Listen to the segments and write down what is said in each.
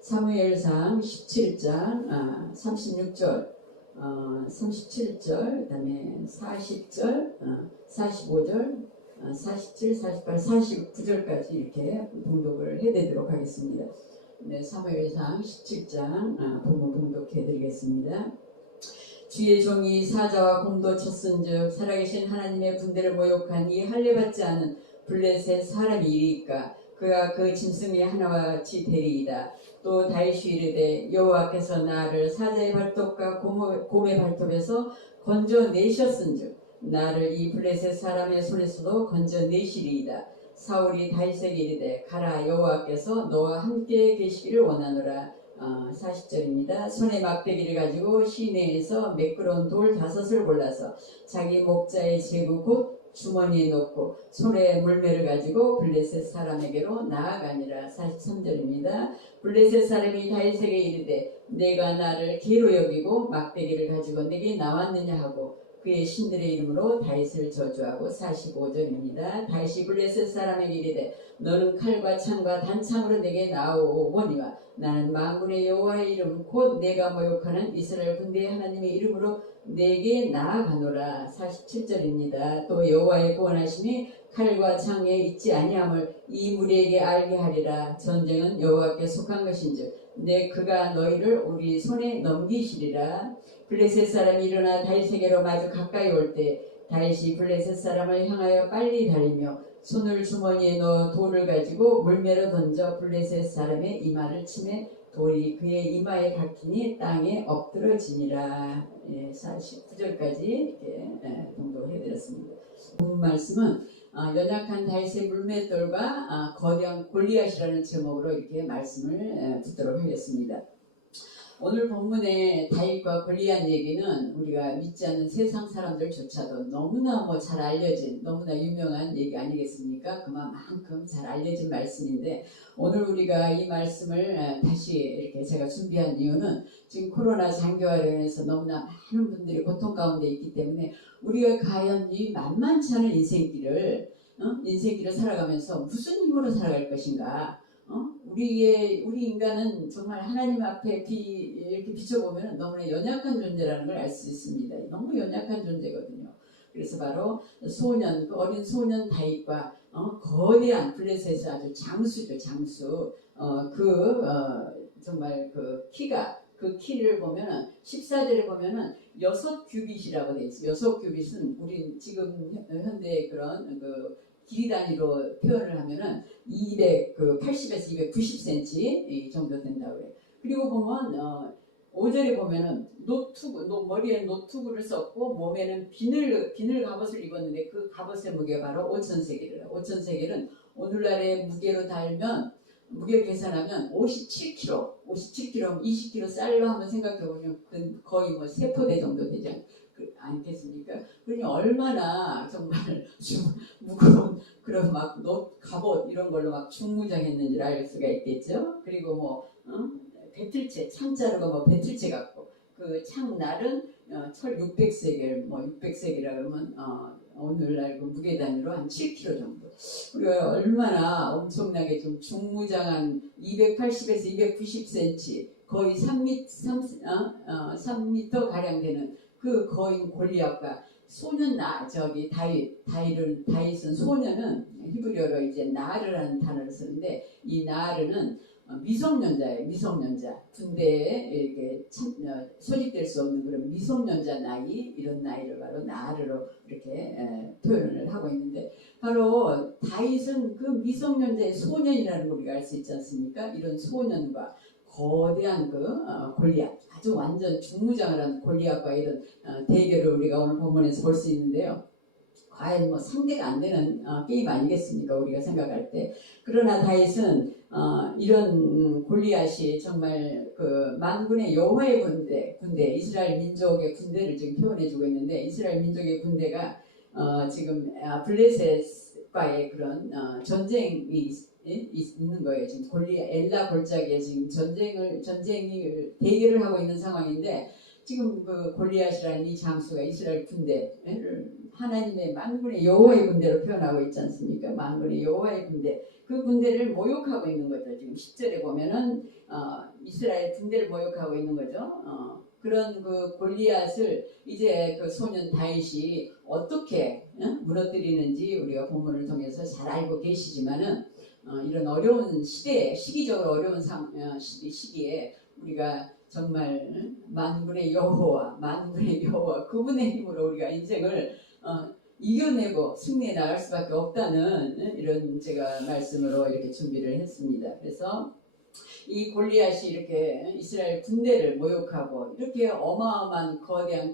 사무엘상 17장 36절 37절 그다음에 40절 45절 47, 48, 49절까지 이렇게 봉독을 해드리도록 하겠습니다. 네, 사무엘상 17장 본문 봉독해 드리겠습니다. 주의 종이 사자와 곰도 쳤은즉 살아계신 하나님의 군대를 모욕한 이 할례받지 않은 블레셋 사람이 이리이까 그가 그 짐승의 하나와 같이 되리이다. 또 다윗이 이르되 여호와께서 나를 사자의 발톱과 곰의 발톱에서 건져내셨은즉 나를 이 블레셋 사람의 손에서도 건져내시리이다. 사울이 다윗에게 이르되 가라, 여호와께서 너와 함께 계시기를 원하노라. 40절입니다. 손에 막대기를 가지고 시내에서 매끄러운 돌 5을 골라서 자기 목자의 제구 곧 주머니에 넣고 손에 물매를 가지고 블레셋 사람에게로 나아가니라. 43절입니다. 블레셋 사람이 다윗에게 이르되 내가 나를 개로 여기고 막대기를 가지고 내게 나왔느냐 하고 그의 신들의 이름으로 다윗을 저주하고. 45절입니다. 다윗이 블레셋 사람에게 이르되 너는 칼과 창과 단창으로 내게 나오거니와 나는 만군의 여호와의 이름 곧 내가 모욕하는 이스라엘 군대의 하나님의 이름으로 내게 나아가노라. 47절입니다. 또 여호와의 구원하심이 칼과 창에 있지 아니함을 이 무리에게 알게 하리라. 전쟁은 여호와께 속한 것인즉 그가 너희를 우리 손에 넘기시리라. 블레셋 사람이 일어나 다윗에게로 마주 가까이 올 때 다윗이 블레셋 사람을 향하여 빨리 달리며 손을 주머니에 넣어 돌을 가지고 물매로 던져 블레셋 사람의 이마를 치매 돌이 그의 이마에 박히니 땅에 엎드러지니라. 49절까지 이렇게 봉독해드렸습니다. 본 말씀은 연약한 다윗의 물맷돌과 거대한 골리앗이라는 제목으로 이렇게 말씀을 듣도록 하겠습니다. 오늘 본문의 다윗과 골리앗 얘기는 우리가 믿지 않는 세상 사람들조차도 너무나 잘 알려진, 너무나 유명한 얘기 아니겠습니까? 그만큼 잘 알려진 말씀인데, 오늘 우리가 이 말씀을 다시 이렇게 제가 준비한 이유는 지금 코로나 장기화로 인해서 너무나 많은 분들이 고통 가운데 있기 때문에 우리가 과연 이 만만치 않은 인생길을 살아가면서 무슨 힘으로 살아갈 것인가? 우리 인간은 정말 하나님 앞에 이렇게 비춰보면 너무나 연약한 존재라는 걸 알 수 있습니다. 너무 연약한 존재거든요. 그래서 바로 그 어린 소년 다윗과 거대한 블레셋의 아주 장수죠, 장수. 정말 그 키를 보면은 14절에 보면은 6규빗이라고 되어 있어요. 6규빗은 우리 지금 현대의 그런 길이 단위로 표현을 하면은 280에서 290cm 정도 된다고 해요. 그리고 보면 5절에 보면은 머리에 노투구를 썼고 몸에는 비늘 갑옷을 입었는데 그 갑옷의 무게가 바로 5,000세겔이에요. 5,000세겔은 오늘날의 무게로 달면 무게를 계산하면 57kg, 20kg 쌀로 한번 생각해보면 거의 세포대 정도 되지 않겠습니까? 그러니 얼마나 정말 무거운 그런 갑옷 이런 걸로 중무장했는지를 알 수가 있겠죠. 그리고 배틀채, 창자루가 배틀채 같고 그 창날은 철 600세겔, 600세겔이라 그러면 오늘날 그 무게 단위로 한 7kg 정도. 우리가 얼마나 엄청나게 좀 중무장한 280에서 290cm 거의 3m 가량 되는 그 거인 골리앗과 다윗은 소년은 히브리어로 이제 나르라는 단어를 쓰는데 이 나르는 미성년자예요. 미성년자. 군대에 이렇게 소집될 수 없는 그런 미성년자 나이, 이런 나이를 바로 나르로 이렇게 표현을 하고 있는데, 바로 다윗은 그 미성년자의 소년이라는 걸 우리가 알 수 있지 않습니까? 이런 소년과 거대한 골리앗, 아주 완전 중무장을 한 골리앗과 이런 대결을 우리가 오늘 본문에서 볼 수 있는데요. 과연 상대가 안 되는 게임 아니겠습니까? 우리가 생각할 때. 그러나 다윗은 이런 골리앗이 정말 만군의 여호와의 군대, 이스라엘 민족의 군대를 지금 표현해주고 있는데, 이스라엘 민족의 군대가 지금 블레셋과의 그런 전쟁이 있는 거예요. 지금 엘라 골짜기에 지금 대결을 하고 있는 상황인데, 지금 그 골리앗이라는 이 장수가 이스라엘 군대를 하나님의 만군의 여호와의 군대로 표현하고 있지 않습니까? 만군의 여호와의 군대. 그 군대를 모욕하고 있는 거죠. 지금 10절에 보면은 이스라엘 군대를 모욕하고 있는 거죠. 그런 그 골리앗을 이제 그 소년 다윗이 어떻게 무너뜨리는지 우리가 본문을 통해서 잘 알고 계시지만은 이런 어려운 시대에 시기적으로 어려운 시기에 우리가 정말 만군의 여호와 그분의 힘으로 우리가 인생을 이겨내고 승리해 나갈 수밖에 없다는 이런 제가 말씀으로 이렇게 준비를 했습니다. 그래서 이 골리앗이 이렇게 이스라엘 군대를 모욕하고 이렇게 어마어마한 거대한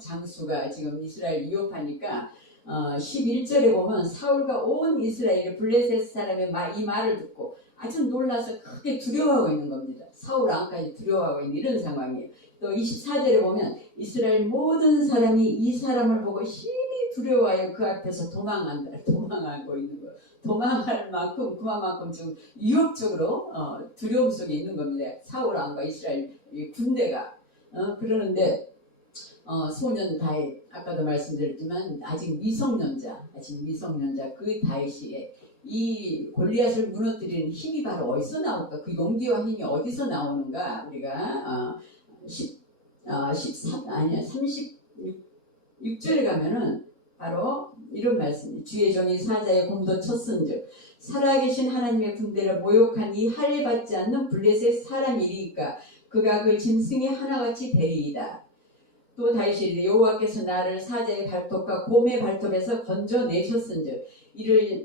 장수가 지금 이스라엘 위협하니까 11절에 보면 사울과 온 이스라엘이 블레셋 사람의 이 말을 듣고 아주 놀라서 크게 두려워하고 있는 겁니다. 사울 왕까지 두려워하고 있는 이런 상황이에요. 또 24절에 보면 이스라엘 모든 사람이 이 사람을 보고 심히 두려워하여 그 앞에서 도망하고 있는 거예요. 도망할 만큼 그만큼 좀 위협적으로 두려움 속에 있는 겁니다. 사울 왕과 이스라엘 군대가 그러는데 소년 다윗 아까도 말씀드렸지만 아직 미성년자 그 다윗이 이 골리앗을 무너뜨리는 힘이 바로 어디서 나올까? 그 용기와 힘이 어디서 나오는가? 우리가 36절에 가면은 바로 이런 말씀이 주의 종이 사자의 곰도 쳤은즉 살아계신 하나님의 군대를 모욕한 이 할례받지 않는 블레셋 사람이리까 그가 그 짐승의 하나같이 되리이다. 또 다윗이 이르되 여호와께서 나를 사자의 발톱과 곰의 발톱에서 건져내셨은즉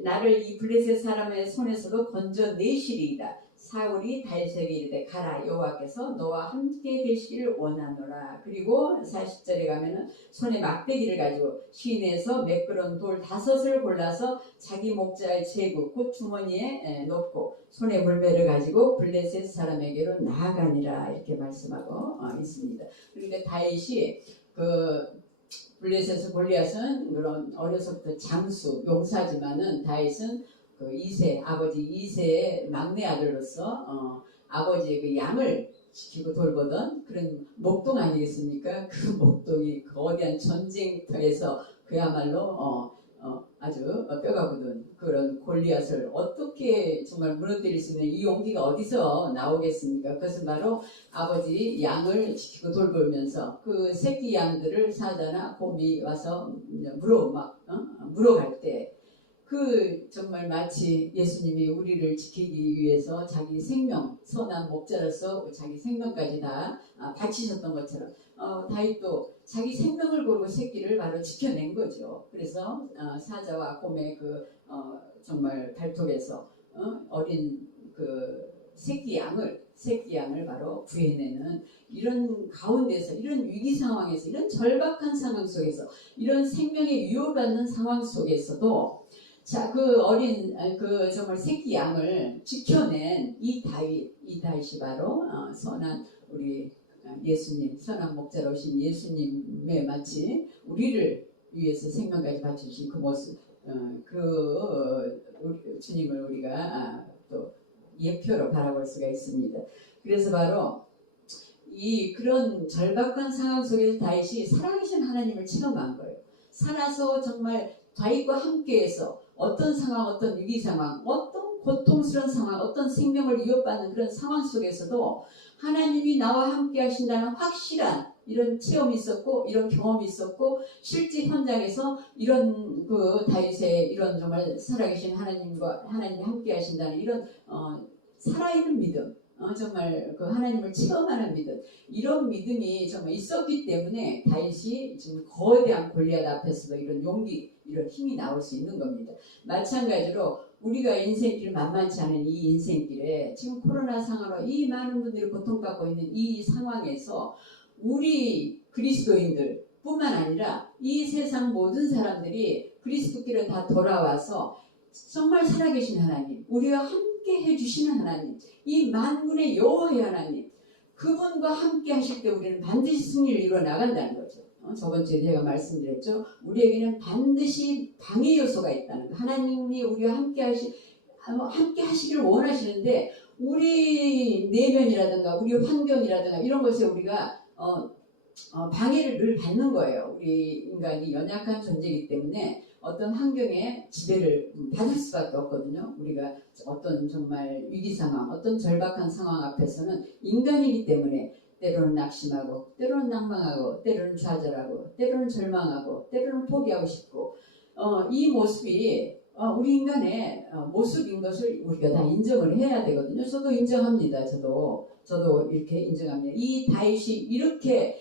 나를 이 블레셋 사람의 손에서도 건져내시리이다. 사울이 다윗에게 이르되 가라 여호와께서 너와 함께 되시기를 원하노라. 그리고 40절에 가면은 손에 막대기를 가지고 시내에서 매끄러운 돌 5을 골라서 자기 목자의 제구 곧 주머니에 넣고 손에 물배를 가지고 블레셋 사람에게로 나아가니라 이렇게 말씀하고 있습니다. 그런데 다윗이 그 블레셋 골리앗은 그런 어려서부터 장수 용사지만은 다윗은 그 아버지 이세의 막내 아들로서 아버지의 그 양을 지키고 돌보던 그런 목동 아니겠습니까? 그 목동이 거대한 전쟁터에서 그야말로 아주 뼈가 굳은 그런 골리앗을 어떻게 정말 무너뜨릴 수 있는 이 용기가 어디서 나오겠습니까? 그것은 바로 아버지 양을 지키고 돌보면서 그 새끼 양들을 사자나 곰이 와서 물어갈 때 그 정말 마치 예수님이 우리를 지키기 위해서 자기 생명 선한 목자로서 자기 생명까지 다 바치셨던 것처럼 다윗도 자기 생명을 걸고 새끼를 바로 지켜낸 거죠. 그래서 사자와 곰의 그 정말 발톱에서 어린 그 새끼 양을 바로 구해내는 이런 가운데서 이런 위기 상황에서 이런 절박한 상황 속에서 이런 생명의 위협받는 상황 속에서도 자, 그 어린 그 정말 새끼 양을 지켜낸 이 다윗이 바로 선한 우리 예수님, 선한 목자로 오신 예수님의 마치 우리를 위해서 생명까지 바치신 그 모습, 주님을 우리가 또 예표로 바라볼 수가 있습니다. 그래서 바로 그런 절박한 상황 속에서 다윗이 살아계신 하나님을 체험한 거예요. 살아서 정말 다윗과 함께해서 어떤 상황, 어떤 위기 상황, 어떤 고통스러운 상황, 어떤 생명을 위협받는 그런 상황 속에서도 하나님이 나와 함께 하신다는 확실한 이런 체험이 있었고 이런 경험이 있었고 실제 현장에서 이런 그 다윗의 이런 정말 살아계신 하나님이 함께 하신다는 이런 살아있는 믿음, 정말 그 하나님을 체험하는 믿음, 이런 믿음이 정말 있었기 때문에 다윗이 지금 거대한 골리앗 앞에서도 이런 용기, 이런 힘이 나올 수 있는 겁니다. 마찬가지로 우리가 인생길 만만치 않은 이 인생길에 지금 코로나 상황으로 이 많은 분들이 고통받고 있는 이 상황에서 우리 그리스도인들 뿐만 아니라 이 세상 모든 사람들이 그리스도길에 다 돌아와서 정말 살아계신 하나님, 우리와 함께 해주시는 하나님, 이 만군의 여호와의 하나님, 그분과 함께 하실 때 우리는 반드시 승리를 이루어 나간다는 거죠. 저번 주에 제가 말씀드렸죠. 우리에게는 반드시 방해 요소가 있다는 거. 하나님이 우리와 함께 하시기를 원하시는데 우리 내면이라든가 우리 환경이라든가 이런 것에 우리가 방해를 늘 받는 거예요. 우리 인간이 연약한 존재이기 때문에 어떤 환경에 지배를 받을 수밖에 없거든요. 우리가 어떤 정말 위기 상황, 어떤 절박한 상황 앞에서는 인간이기 때문에 때로는 낙심하고, 때로는 낭망하고, 때로는 좌절하고, 때로는 절망하고, 때로는 포기하고 싶고, 이 모습이 우리 인간의 모습인 것을 우리가 다 인정을 해야 되거든요. 저도 인정합니다. 저도 이렇게 인정합니다. 이 다윗이 이렇게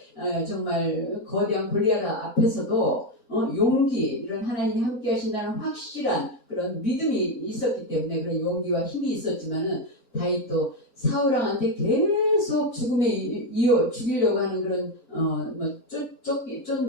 정말 거대한 골리앗 앞에서도 용기, 이런 하나님이 함께 하신다는 확실한 그런 믿음이 있었기 때문에 그런 용기와 힘이 있었지만은 다윗도 사울왕한테 계속 죽음에 죽이려고 하는 그런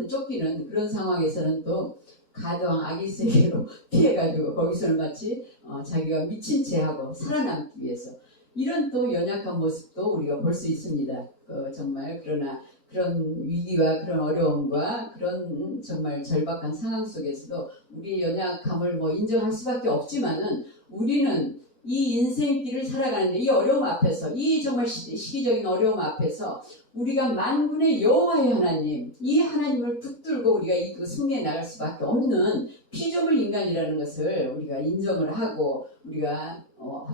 쫓기는 그런 상황에서는 또 가장 악의 세계로 피해가지고 거기서는 마치 자기가 미친 채 하고 살아남기 위해서 이런 또 연약한 모습도 우리가 볼 수 있습니다. 정말 그러나 그런 위기와 그런 어려움과 그런 정말 절박한 상황 속에서도 우리의 연약함을 인정할 수밖에 없지만은 우리는 이 인생길을 살아가는데 이 어려움 앞에서 이 정말 시기적인 어려움 앞에서 우리가 만군의 여호와의 하나님, 이 하나님을 붙들고 우리가 이 승리해 나갈 수밖에 없는 피조물 인간이라는 것을 우리가 인정을 하고 우리가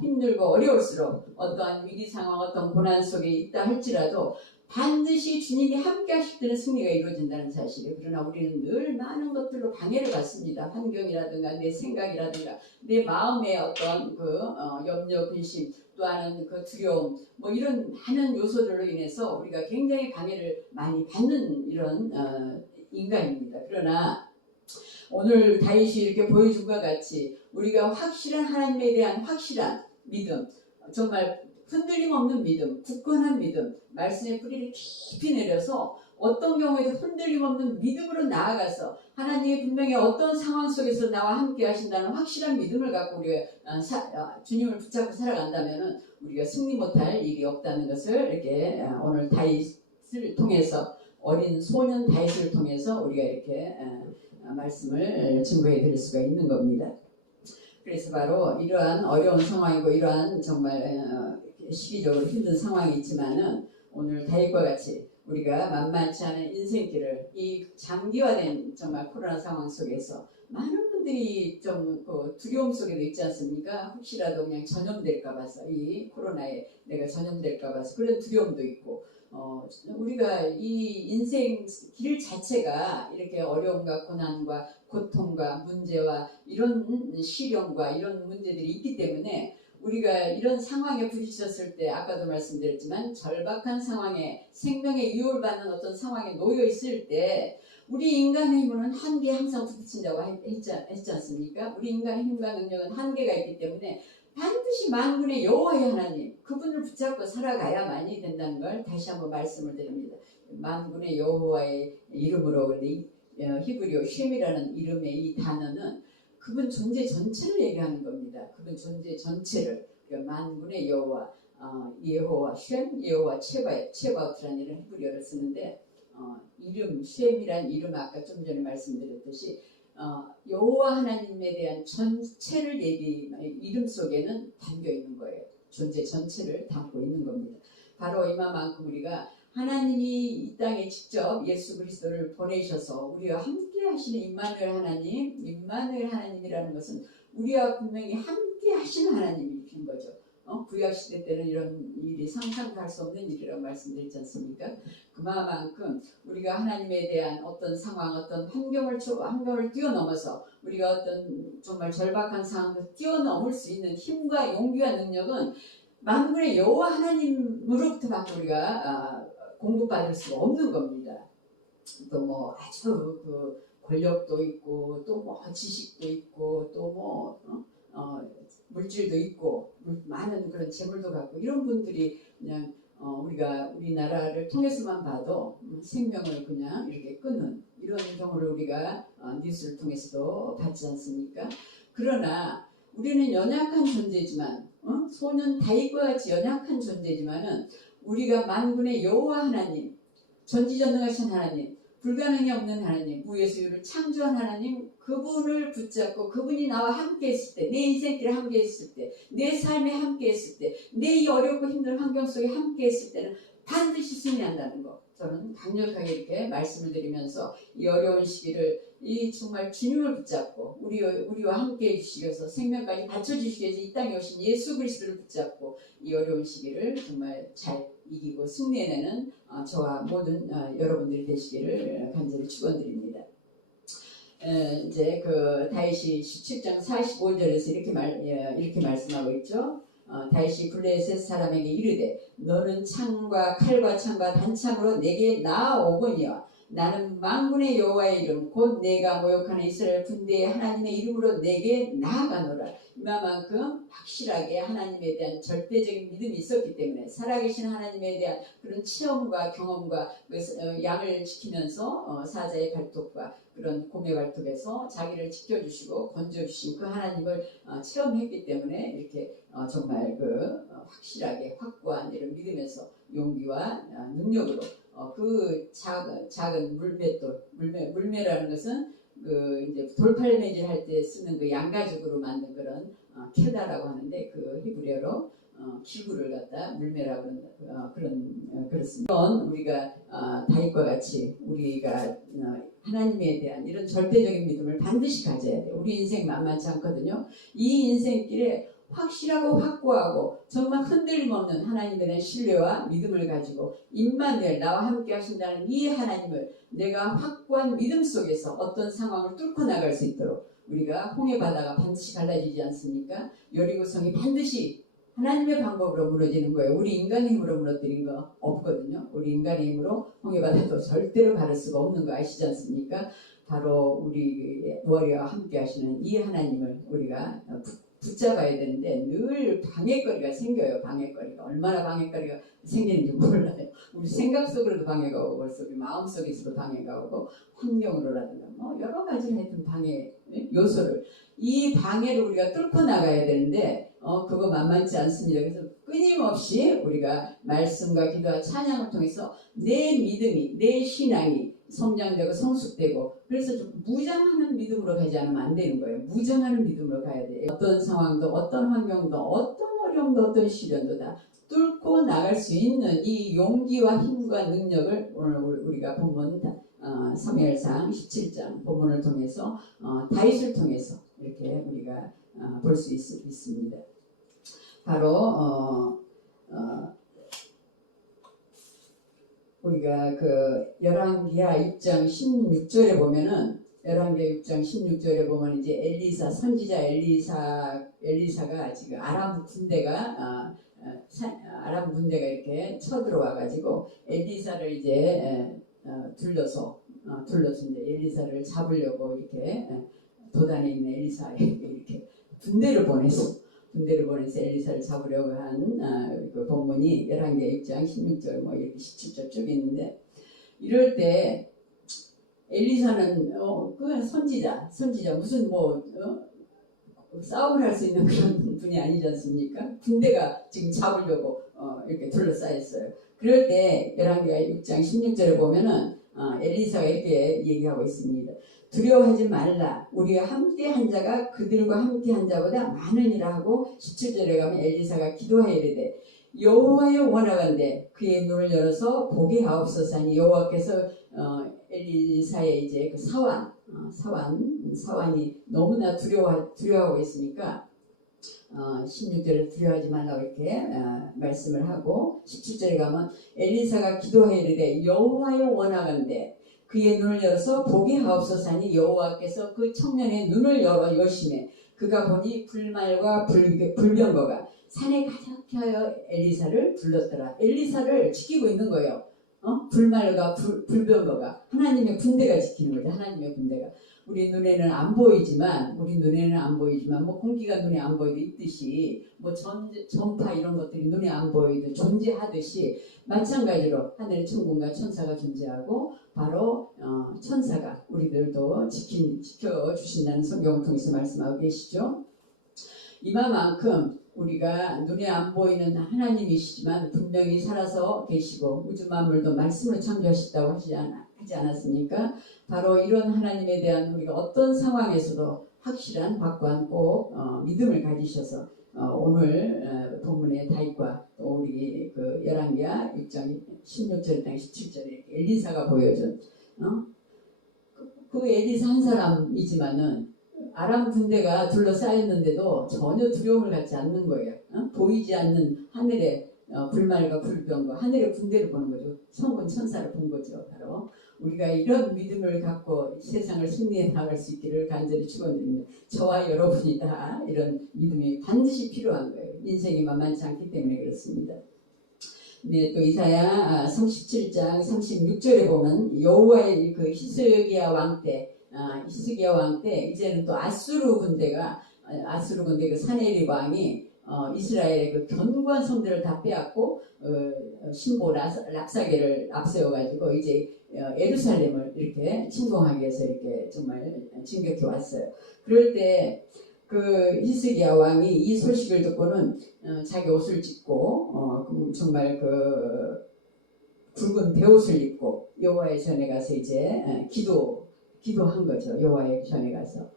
힘들고 어려울수록 어떠한 위기 상황, 어떤 고난 속에 있다 할지라도 반드시 주님이 함께 하실 때는 승리가 이루어진다는 사실이에요. 그러나 우리는 늘 많은 것들로 방해를 받습니다. 환경이라든가 내 생각이라든가 내 마음의 어떤 염려, 근심, 또한 그 두려움, 이런 많은 요소들로 인해서 우리가 굉장히 방해를 많이 받는 이런 인간입니다. 그러나 오늘 다윗이 이렇게 보여준 것 같이 우리가 확실한 하나님에 대한 확실한 믿음, 정말 흔들림 없는 믿음, 굳건한 믿음, 말씀의 뿌리를 깊이 내려서 어떤 경우에도 흔들림 없는 믿음으로 나아가서 하나님이 분명히 어떤 상황 속에서 나와 함께 하신다는 확실한 믿음을 갖고 우리가 주님을 붙잡고 살아간다면 우리가 승리 못할 일이 없다는 것을 이렇게 오늘 다윗을 통해서 어린 소년 다윗을 통해서 우리가 이렇게 말씀을 증거해 드릴 수가 있는 겁니다. 그래서 바로 이러한 어려운 상황이고 이러한 정말 시기적으로 힘든 상황이 있지만은 오늘 다윗과 같이 우리가 만만치 않은 인생길을 이 장기화된 정말 코로나 상황 속에서 많은 분들이 좀 두려움 속에도 있지 않습니까? 혹시라도 그냥 전염될까 봐서 이 코로나에 내가 전염될까 봐서 그런 두려움도 있고 우리가 이 인생 길 자체가 이렇게 어려움과 고난과 고통과 문제와 이런 시련과 이런 문제들이 있기 때문에 우리가 이런 상황에 부딪혔을 때 아까도 말씀드렸지만 절박한 상황에 생명의 유혹을 받는 어떤 상황에 놓여 있을 때 우리 인간의 힘은 한계에 항상 부딪힌다고 했지 않습니까? 우리 인간의 힘과 능력은 한계가 있기 때문에 반드시 만군의 여호와의 하나님 그분을 붙잡고 살아가야만이 된다는 걸 다시 한번 말씀을 드립니다. 만군의 여호와의 이름으로 근데 히브리어 쉔이라는 이름의 이 단어는 그분 존재 전체를 얘기하는 겁니다. 그분 존재 전체를 만군의 여호와, 예호와 쉔, 예호와 체바우트라는 이런 히브리어를 쓰는데 이름 쉔이란 이름 아까 좀 전에 말씀드렸듯이 여호와 하나님에 대한 전체를 이름 속에는 담겨 있는 거예요. 존재 전체를 담고 있는 겁니다. 바로 이만큼 우리가 하나님이 이 땅에 직접 예수 그리스도를 보내셔서 우리와 함께 하시는 임마누엘 하나님이라는 것은 우리와 분명히 함께 하시는 하나님이신 거죠. 구약 시대 때는 이런 일이 상상도 할 수 없는 일이라고 말씀드렸지 않습니까? 그만큼 우리가 하나님에 대한 어떤 상황, 어떤 환경을 뛰어넘어서 우리가 어떤 정말 절박한 상황을 뛰어넘을 수 있는 힘과 용기와 능력은 만군의 여호와 하나님으로부터밖에 우리가 공급받을 수가 없는 겁니다. 또 아주 권력도 있고 또 지식도 있고 또 물질도 있고 많은 그런 재물도 갖고 이런 분들이 그냥 우리나라를 통해서만 봐도 생명을 그냥 이렇게 끊는 이런 경우를 우리가 뉴스를 통해서도 봤지 않습니까? 그러나 우리는 연약한 존재지만 소년 다윗과 같이 연약한 존재지만은 우리가 만군의 여호와 하나님 전지전능하신 하나님 불가능이 없는 하나님, 우에서 유를 창조한 하나님, 그분을 붙잡고 그분이 나와 함께 했을 때, 내 인생길에 함께 했을 때, 내 삶에 함께 했을 때, 내 이 어렵고 힘든 환경 속에 함께 했을 때는 반드시 승리한다는 거, 저는 강력하게 이렇게 말씀을 드리면서 이 어려운 시기를 이 정말 주님을 붙잡고 우리와 함께 해주시면서 생명까지 바쳐주시기 위해서 이 땅에 오신 예수 그리스도를 붙잡고 이 어려운 시기를 정말 잘 이기고 승리해내는 저와 모든 여러분들이 되시기를 간절히 축원드립니다. 이제 그 다윗이 17장 45절에서 이렇게 말씀하고 있죠. 다윗이 블레셋 사람에게 이르되 너는 창과 칼과 창과 단창으로 내게 나아오거니와 나는 만군의 여호와의 이름 곧 내가 모욕하는 이스라엘 군대의 하나님의 이름으로 내게 나아가노라. 이만큼 확실하게 하나님에 대한 절대적인 믿음이 있었기 때문에 살아계신 하나님에 대한 그런 체험과 경험과 양을 지키면서 사자의 발톱과 그런 곰의 발톱에서 자기를 지켜주시고 건져주신 그 하나님을 체험했기 때문에 이렇게 정말 확실하게 확고한 이런 믿음에서 용기와 능력으로 그 작은 물매라는 것은 이제 돌팔매질 할 때 쓰는 그 양가죽으로 만든 그런 케다라고 하는데 그 히브리어로 기구를 갖다 물매라고 그렇습니다. 우리가 다윗과 같이 우리가 하나님에 대한 이런 절대적인 믿음을 반드시 가져야 돼요. 우리 인생 만만치 않거든요. 이 인생길에 확실하고 확고하고 정말 흔들림 없는 하나님에 대한 신뢰와 믿음을 가지고 임마누엘 나와 함께 하신다는 이 하나님을 내가 확고한 믿음 속에서 어떤 상황을 뚫고 나갈 수 있도록 우리가 홍해 바다가 반드시 갈라지지 않습니까? 여리고성이 반드시 하나님의 방법으로 무너지는 거예요. 우리 인간의 힘으로 무너뜨린 거 없거든요. 우리 인간의 힘으로 홍해 바다도 절대로 가를 수가 없는 거 아시지 않습니까? 바로 우리 머리와 함께 하시는 이 하나님을 우리가 붙잡아야 되는데 늘 방해거리가 생겨요. 방해거리가 얼마나 방해거리가 생기는지 몰라요. 우리 생각 속으로도 방해가 오고 벌써 우리 마음 속에서도 방해가 오고 환경으로라든가 뭐 여러 가지 하여튼 방해 요소를 이 방해를 우리가 뚫고 나가야 되는데 그거 만만치 않습니다. 그래서 끊임없이 우리가 말씀과 기도와 찬양을 통해서 내 믿음이 내 신앙이 성장되고 성숙되고 그래서 좀 무장하는 믿음으로 가지 않으면 안 되는 거예요. 무장하는 믿음으로 가야 돼요. 어떤 상황도 어떤 환경도 어떤 어려움도 어떤 시련도 다 뚫고 나갈 수 있는 이 용기와 힘과 능력을 오늘 우리가 본문 사무엘상 17장 본문을 통해서 다윗을 통해서 이렇게 우리가 볼 수 있습니다. 바로 우리가 그 열왕기하 6장 16절에 보면은 열왕기하 6장 16절에 보면 이제 엘리사 선지자 엘리사가 지금 아람 군대가 이렇게 쳐들어와 가지고 엘리사를 이제 둘러서 이제 엘리사를 잡으려고 이렇게 도단에 있는 엘리사에게 이렇게 군대를 보내서 엘리사를 잡으려고 한 그 본문이 11개 6장 16절 뭐 이렇게 17절 쭉 있는데 이럴 때 엘리사는 그건 선지자 무슨 싸움을 할 수 있는 그런 분이 아니지 않습니까? 군대가 지금 잡으려고 이렇게 둘러싸였어요. 그럴 때 11개 6장 16절에 보면은 엘리사가 이렇게 얘기하고 있습니다. 두려워하지 말라. 우리와 함께한 자가 그들과 함께한 자보다 많으니라 하고 17절에 가면 엘리사가 기도하여 이르되 여호와여 원하건대 그의 눈을 열어서 보게 하옵소서 하니 여호와께서 엘리사의 이제 그 사환이 너무나 두려워하고 있으니까 16절에 두려워하지 말라고 이렇게 말씀을 하고 17절에 가면 엘리사가 기도하여 이르되 여호와여 원하건대 그의 눈을 열어서 보게 하옵소서 하니 여호와께서 그 청년의 눈을 여심해 그가 보니 불말과 불병거가 산에 가득히 하여 엘리사를 둘렀더라. 엘리사를 지키고 있는 거예요. 불말과 불병거가 하나님의 군대가 지키는 거죠. 하나님의 군대가 우리 눈에는 안 보이지만 뭐 공기가 눈에 안 보이도 있듯이 뭐 전파 이런 것들이 눈에 안 보이도 존재하듯이 마찬가지로 하늘의 천군과 천사가 존재하고 바로 천사가 우리들도 지켜주신다는 성경을 통해서 말씀하고 계시죠. 이만큼 우리가 눈에 안 보이는 하나님이시지만 분명히 살아서 계시고 우주 만물도 말씀으로 창조하셨다고 하지 않았습니까? 바로 이런 하나님에 대한 우리가 어떤 상황에서도 확실한 확고한 꼭 믿음을 가지셔서 오늘 본문의 다윗과 또 우리 그 열왕기하 1장 16절당 17절에 엘리사가 보여준 그 엘리사 한 사람이지만은 아람 군대가 둘러싸였는데도 전혀 두려움을 갖지 않는 거예요. 보이지 않는 하늘의 불말과 불병과 하늘의 군대를 보는 거죠. 성군 천사를 본 거죠. 바로 우리가 이런 믿음을 갖고 세상을 승리해 나갈 수 있기를 간절히 축원드립니다. 저와 여러분이 다 이런 믿음이 반드시 필요한 거예요. 인생이 만만치 않기 때문에 그렇습니다. 네, 또 이사야 37장 36절에 보면 여호와의 그 히스기야 왕 때 이제는 또 아수르 군대가 그 사네립 왕이 이스라엘의 그 견고한 성들을 다 빼앗고 신보 랍사게를 앞세워가지고 이제 예루살렘을 이렇게 침공하기 위해서 이렇게 정말 진격해 왔어요. 그럴 때 그 히스기야 왕이 이 소식을 듣고는 자기 옷을 찢고 정말 그 굵은 베옷을 입고 여호와의 전에 가서 이제 기도한 거죠. 여호와의 전에 가서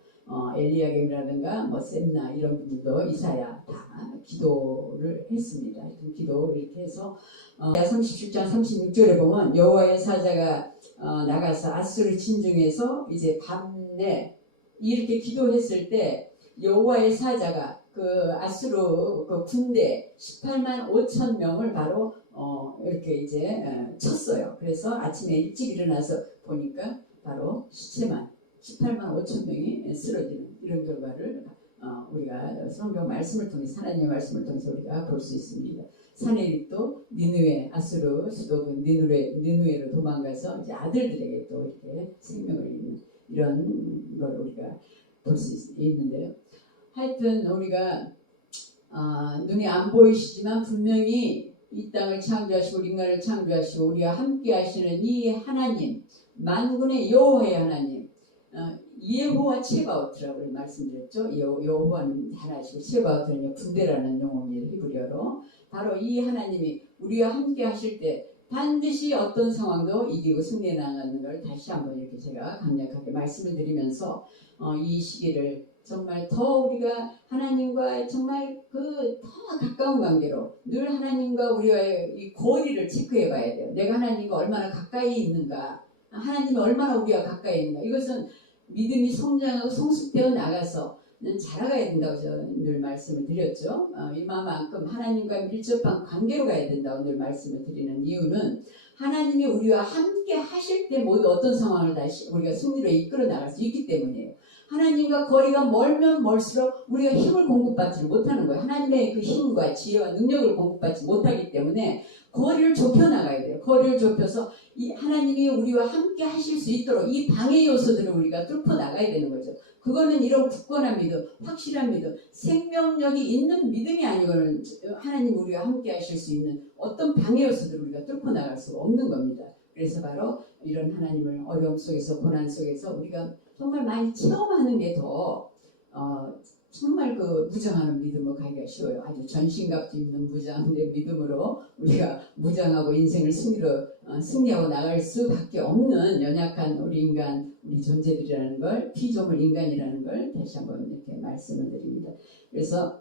엘리야김이라든가 뭐 셈나 이런 분들도 이사야 다 기도를 했습니다. 기도 이렇게 해서 37장 36절에 보면 여호와의 사자가 나가서 아수르 진중에서 이제 밤에 이렇게 기도했을 때 여호와의 사자가 그 아수르 그 군대 18만 5천 명을 바로 이렇게 이제 쳤어요. 그래서 아침에 일찍 일어나서 보니까 바로 시체만 18만 5천 명이 쓰러지는 이런 결과를 우리가 성경 말씀을 통해서 하나님의 말씀을 통해서 우리가 볼 수 있습니다. 사네립도 니느웨 아수르 수도군 니느웨로 도망가서 이제 아들들에게 또 이렇게 생명을 잃는 이런 걸 우리가 볼 수 있는데요. 하여튼 우리가 눈이 안 보이시지만 분명히 이 땅을 창조하시고 인간을 창조하시고 우리와 함께 하시는 이 하나님 만군의 여호와의 하나님 예호와 체바오트라고 말씀드렸죠. 여호와는 하나시고 체바오트는 군대라는 용어입니다. 히브리어로. 바로 이 하나님이 우리와 함께 하실 때 반드시 어떤 상황도 이기고 승리해 나가는 걸 다시 한번 이렇게 제가 강력하게 말씀을 드리면서 이 시기를 정말 더 우리가 하나님과 정말 그 더 가까운 관계로 늘 하나님과 우리와의 이 거리를 체크해 봐야 돼요. 내가 하나님과 얼마나 가까이 있는가, 하나님이 얼마나 우리와 가까이 있는가. 이것은 믿음이 성장하고 성숙되어 나가서 자라가야 된다고 저는 늘 말씀을 드렸죠. 이만큼 하나님과 밀접한 관계로 가야 된다고 늘 말씀을 드리는 이유는 하나님이 우리와 함께 하실 때 모두 어떤 상황을 다시 우리가 승리로 이끌어 나갈 수 있기 때문이에요. 하나님과 거리가 멀면 멀수록 우리가 힘을 공급받지 못하는 거예요. 하나님의 그 힘과 지혜와 능력을 공급받지 못하기 때문에 거리를 좁혀 나가야 돼요. 거리를 좁혀서 이 하나님이 우리와 함께 하실 수 있도록 이 방해 요소들을 우리가 뚫고 나가야 되는 거죠. 그거는 이런 굳건한 믿음, 확실한 믿음, 생명력이 있는 믿음이 아니고는 하나님 우리와 함께 하실 수 있는 어떤 방해 요소들을 우리가 뚫고 나갈 수가 없는 겁니다. 그래서 바로 이런 하나님을 어려움 속에서 고난 속에서 우리가 정말 많이 체험하는 게 더 정말 그 무장하는 믿음으로 가기가 쉬워요. 아주 전신갑주 있는 무장의 믿음으로 우리가 무장하고 인생을 승리하고 나갈 수밖에 없는 연약한 우리 인간, 우리 존재들이라는 걸, 피조물 인간이라는 걸 다시 한번 이렇게 말씀을 드립니다. 그래서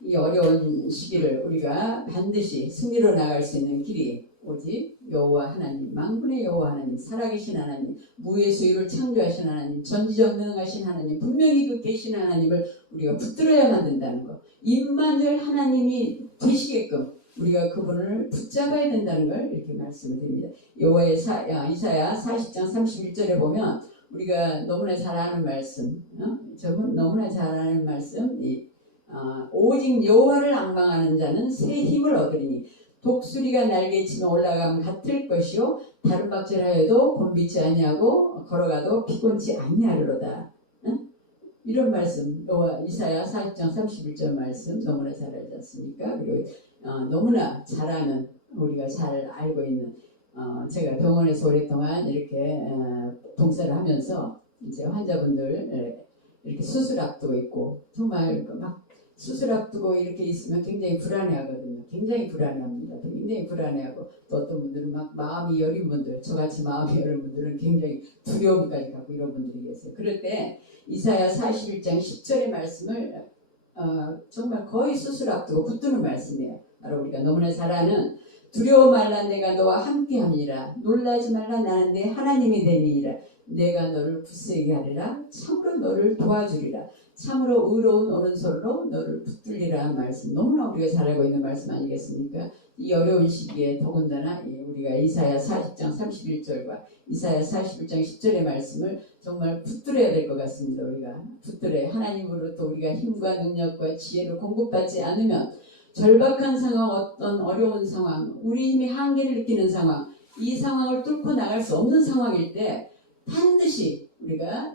이 어려운 시기를 우리가 반드시 승리로 나갈 수 있는 길이 오직 여호와 하나님, 만군의 여호와 하나님, 살아계신 하나님, 무의 수유를 창조하신 하나님, 전지전능하신 하나님, 분명히 그 계신 하나님을 우리가 붙들어야만 된다는 것. 임마누엘 하나님이 되시게끔 우리가 그분을 붙잡아야 된다는 걸 이렇게 말씀을 드립니다. 여호와의 이사야 40장 31절에 보면 우리가 너무나 잘 아는 말씀, 너무나 잘 아는 말씀, 오직 여호와를 앙망하는 자는 새 힘을 얻으리니 독수리가 날개치며 올라가면 같을 것이요 다른 박질하여도 곤비치 아니하고 걸어가도 피곤치 아니하리로다. 이런 말씀 이사야 40장 31절 말씀 너무나 잘 알지 않습니까? 그리고 너무나 잘 아는 우리가 잘 알고 있는 제가 병원에서 오랫동안 이렇게 봉사를 하면서 이제 환자분들 이렇게 수술 앞두고 있고 정말 막 수술 앞두고 이렇게 있으면 굉장히 불안해하거든요. 굉장히 불안해합니다. 굉장히 불안해하고 또 어떤 분들은 막 마음이 여린 분들, 저같이 마음이 여린 분들은 굉장히 두려움까지 갖고 이런 분들이 계세요. 그럴 때 이사야 41장 10절의 말씀을 정말 거의 수술 앞두고 붙드는 말씀이에요. 바로 우리가 너무나 잘 아는 두려워 말라 내가 너와 함께함이라 놀라지 말라 나는 내 하나님이 되니이다. 내가 너를 굳세게 하리라 참으로 너를 도와주리라 참으로 의로운 오른손으로 너를 붙들리라 한 말씀 너무나 우리가 잘 알고 있는 말씀 아니겠습니까? 이 어려운 시기에 더군다나 우리가 이사야 40장 31절과 이사야 41장 10절의 말씀을 정말 붙들어야 될 것 같습니다. 우리가 붙들어야 하나님으로부터 우리가 힘과 능력과 지혜를 공급받지 않으면 절박한 상황, 어떤 어려운 상황, 우리 힘의 한계를 느끼는 상황, 이 상황을 뚫고 나갈 수 없는 상황일 때 반드시 우리가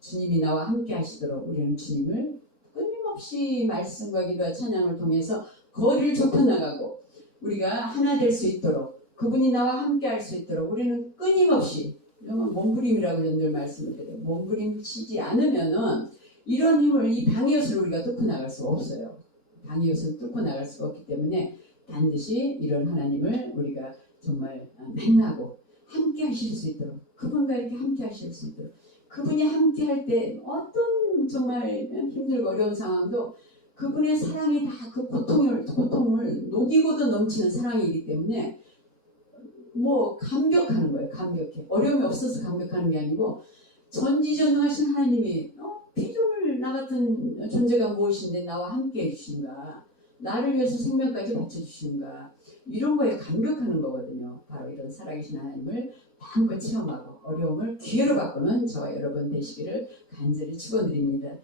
주님이 나와 함께 하시도록 우리는 주님을 끊임없이 말씀과 기도와 찬양을 통해서 거리를 좁혀나가고 우리가 하나 될 수 있도록 그분이 나와 함께 할 수 있도록 우리는 끊임없이 몸부림이라고 늘 말씀을 드려요. 몸부림치지 않으면은 이런 힘을 이 방해옷을 우리가 뚫고 나갈 수가 없어요. 방해옷을 뚫고 나갈 수가 없기 때문에 반드시 이런 하나님을 우리가 정말 만나고 함께 하실 수 있도록 그분과 이렇게 함께 하실 수 있도록 그분이 함께 할 때 어떤 정말 힘들고 어려운 상황도 그분의 사랑이 다 그 고통을 녹이고도 넘치는 사랑이기 때문에 뭐 감격하는 거예요. 감격해. 어려움이 없어서 감격하는 게 아니고 전지전능하신 하나님이 피조물 나 같은 존재가 무엇인데 나와 함께 해주신가 나를 위해서 생명까지 바쳐주신가 이런 거에 감격하는 거거든요. 바로 이런 살아계신 하나님을 마음껏 체험하고 어려움을 기회로 바꾸는 저와 여러분 되시기를 간절히 축원드립니다.